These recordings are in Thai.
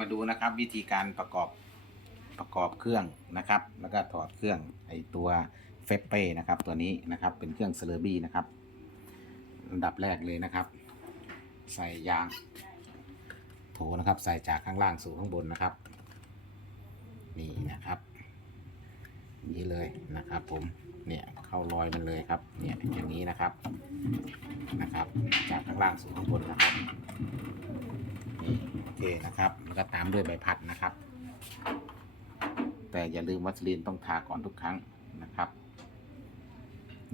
มาดูนะครับ วิธีการประกอบประกอบเครื่องนะครับ แล้วก็ถอดเครื่องไอตัวเฟปเป้นะครับ ตัวนี้นะครับเป็นเครื่องเซเลบี้นะครับอันดับแรกเลยนะครับ ใส่ยางโถนะครับ ใส่จากข้างล่างสู่ข้างบนนะครับ นี่นะครับนี่เลยนะครับ ผมเนี่ยเข้ารอยมันเลยครับ เนี่ยอย่างนี้นะครับนะครับ จากข้างล่างสู่ข้างบนนะครับนี่ เคนะครับ แล้วก็ตามด้วยใบพัดนะครับ แต่อย่าลืมวัสลีนต้องทาก่อนทุกครั้งนะครับ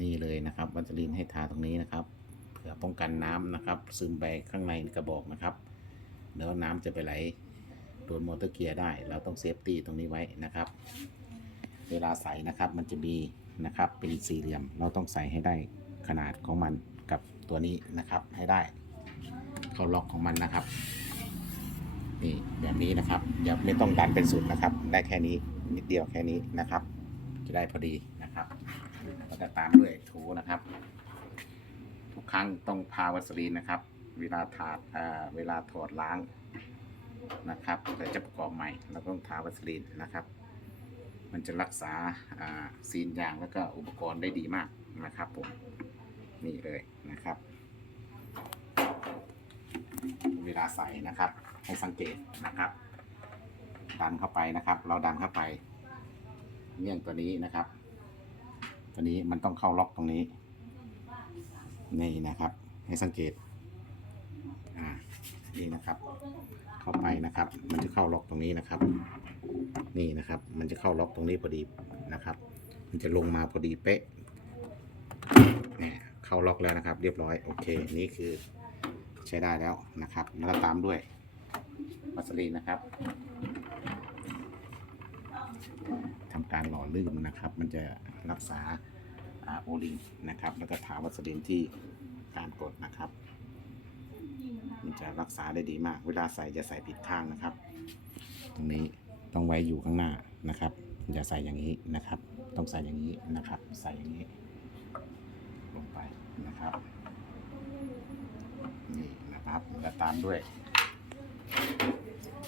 นี่เลยนะครับ วัสลีนให้ทาตรงนี้นะครับ เพื่อป้องกันน้ำนะครับ ซึมไปข้างในกระบอกนะครับแล้วน้ำจะไปไหลโดนมอเตอร์เกียร์ได้ เราต้องเซฟตี้ตรงนี้ไว้นะครับ เวลาใส่นะครับมันจะมีนะครับเป็นสี่เหลี่ยม เราต้องใส่ให้ได้ขนาดของมันกับตัวนี้นะครับให้ได้ เข้าล็อกของมันนะครับ นี่แบบนี้นะครับอย่าไม่ต้องดันเป็นสุดนะครับ ได้แค่นี้นิดเดียวแค่นี้นะครับ จะได้พอดีนะครับแล้วก็ตามด้วยถูนะครับ ทุกครั้งต้องพาวัสลีนนะครับ เวลาถาดอ่าเวลาถอดล้างนะครับแต่จะประกอบใหม่เราต้องทาวัสลีนนะครับ มันจะรักษาอ่าซีนยางแล้วก็อุปกรณ์ได้ดีมากนะครับผมนี่เลยนะครับ เวลาใส่นะครับ ให้สังเกตนะครับ ดันเข้าไปนะครับ เราดันเข้าไปเงื่อนตัวนี้นะครับ ตัวนี้มันต้องเข้าล็อกตรงนี้ นี่นะครับ ให้สังเกตอ่านี่นะครับ เข้าไปนะครับ มันจะเข้าล็อกตรงนี้นะครับ นี่นะครับ มันจะเข้าล็อกตรงนี้พอดีนะครับ มันจะลงมาพอดีเป๊ะเนี่ยเข้าล็อกแล้วนะครับ เรียบร้อยโอเค นี่คือ ใช้ได้แล้วนะครับ แล้วก็ตามด้วยวัสลีนนะครับทำการหล่อลื่นนะครับ มันจะรักษาอาโอลิงนะครับ แล้วก็ทาวัสลีนที่การกดนะครับ มันจะรักษาได้ดีมาก เวลาใส่จะใส่ผิดข้างนะครับ ตรงนี้ต้องไว้อยู่ข้างหน้านะครับอย่าใส่อย่างนี้นะครับ ต้องใส่อย่างนี้นะครับ ใส่อย่างนี้ ลงไปนะครับนี่ นะครับแล้วตามด้วย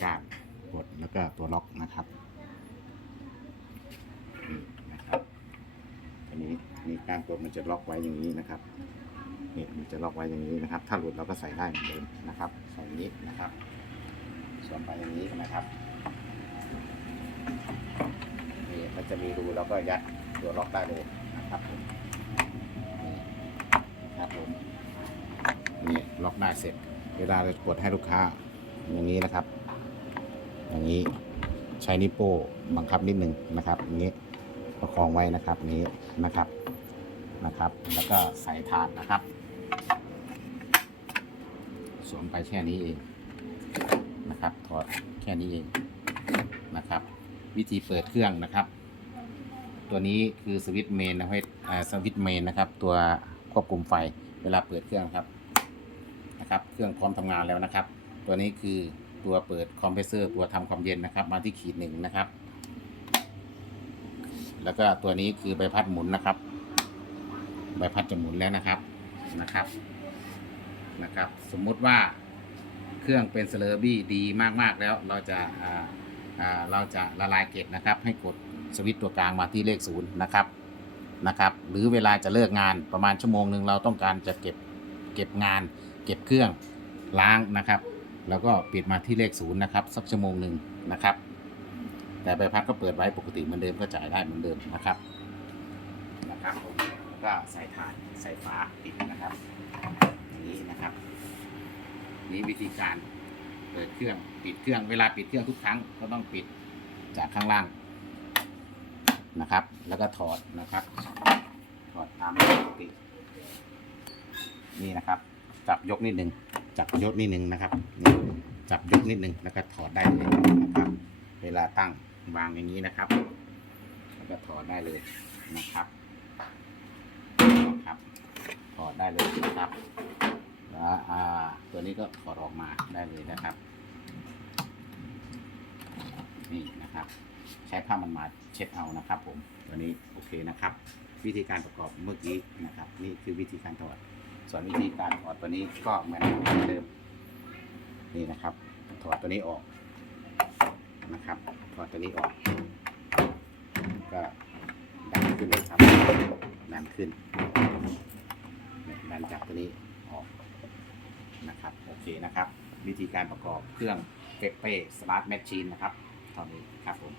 กานกดแล้วก็ตัวล็อกนะครับนี่นะครับอันนี้นี่ก้านกดมันจะล็อกไว้อย่างนี้นะครับนี่มันจะล็อกไว้อย่างนี้นะครับ ถ้าหลุดเราก็ใส่ได้เหมือนเดิมนะครับใส่อย่างนี้นะครับสวมไปอย่างนี้นะครับนี่มันจะมีรูแล้วก็ยัดตัวล็อกได้เลยนะครับผมนี่ครับผมนี่ล็อกได้เสร็จ เวลาเรากดให้ลูกค้า อย่างนี้นะครับ อย่างนี้ใช้นิ้วโป้บังคับนิดหนึ่งนะครับอย่างนี้ประคองไว้นะครับนี้นะครับนะครับ แล้วก็ใส่ถาดนะครับ สวมไปแค่นี้เองนะครับถอดแค่นี้เองนะครับ วิธีเปิดเครื่องนะครับ ตัวนี้คือสวิตช์เมนนะครับสวิตช์เมนนะครับ ตัวควบคุมไฟเวลาเปิดเครื่องครับ นะครับ เครื่องพร้อมทำงานแล้วนะครับ ตัวนี้คือตัวเปิดคอมเพรสเซอร์ตัวทำความเย็นนะครับ มาที่ขีดหนึ่งนะครับ แล้วก็ตัวนี้คือใบพัดหมุนนะครับ ใบพัดจะหมุนแล้วนะครับนะครับนะครับ สมมุติว่าเครื่องเป็นสเลอร์บี้ดีมากๆแล้วเราจะอ่อเราจะละลายเกล็ดนะครับ ให้กดสวิตตัวกลางมาที่เลขศูนย์นะครับนะครับ หรือเวลาจะเลิกงานประมาณชั่วโมงหนึ่งเราต้องการจะเก็บเก็บงาน เก็บเครื่องล้างนะครับ แล้วก็ปิดมาที่เลขศูนย์นะครับสักชั่วโมงหนึ่งนะครับ แต่ใบพัดก็เปิดไว้ปกติเหมือนเดิมก็จ่ายได้เหมือนเดิมนะครับนะครับผมแล้วก็ใส่ถาดใส่ฝาปิดนะครับอย่างนี้นะครับ นี่วิธีการเปิดเครื่องปิดเครื่องเวลาปิดเครื่องทุกครั้งก็ต้องปิดจากข้างล่างนะครับ แล้วก็ถอดนะครับ ถอดตามปกตินี่นะครับ จับยกนิดหนึ่งจับยกนิดหนึ่งนะครับนี่จับยกนิดหนึ่งแล้วก็ถอดได้เลยนะครับ เวลาตั้งวางอย่างนี้นะครับ แล้วก็ถอดได้เลยนะครับครับถอดได้เลยนะครับแล้วอ่าตัวนี้ก็ถอดออกมาได้เลยนะครับนี่นะครับ ใช้ผ้ามันมาเช็ดเอานะครับ ผมตัวนี้โอเคนะครับ วิธีการประกอบเมื่อกี้นะครับ นี่คือวิธีการถอด ส่วนวิธีการถอดตัวนี้ก็เหมือนเดิมนี่นะครับถอดตัวนี้ออกนะครับพอดตัวนี้ออก ก็ดันขึ้นเลยครับดันขึ้นดันจากตัวนี้ออกนะครับโอเคนะครับ วิธีการประกอบเครื่องเฟเป้สมาร์ทแมชชีนนะครับตอนนี้ครับผม